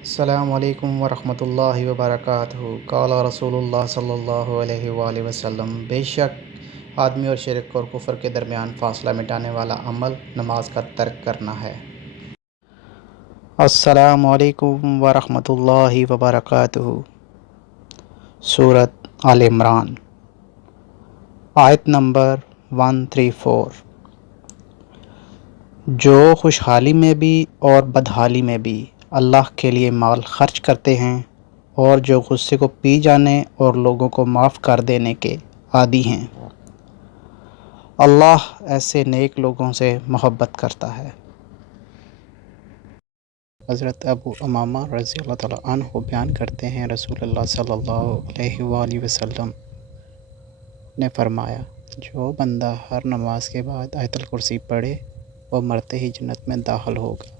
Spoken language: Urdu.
السلام علیکم ورحمۃ اللہ وبرکاتہ۔ قال رسول اللہ صلی اللہ علیہ وآلہ وسلم، بے شک آدمی اور شرک اور کفر کے درمیان فاصلہ مٹانے والا عمل نماز کا ترک کرنا ہے۔ السلام علیکم ورحمۃ اللہ وبرکاتہ۔ سورۃ آل عمران، آیت نمبر 134۔ جو خوشحالی میں بھی اور بدحالی میں بھی اللہ کے لیے مال خرچ کرتے ہیں، اور جو غصے کو پی جانے اور لوگوں کو معاف کر دینے کے عادی ہیں، اللہ ایسے نیک لوگوں سے محبت کرتا ہے۔ حضرت ابو امامہ رضی اللہ تعالیٰ عنہ بیان کرتے ہیں، رسول اللہ صلی اللہ علیہ وآلہ وسلم نے فرمایا، جو بندہ ہر نماز کے بعد آیت الکرسی پڑھے وہ مرتے ہی جنت میں داخل ہوگا۔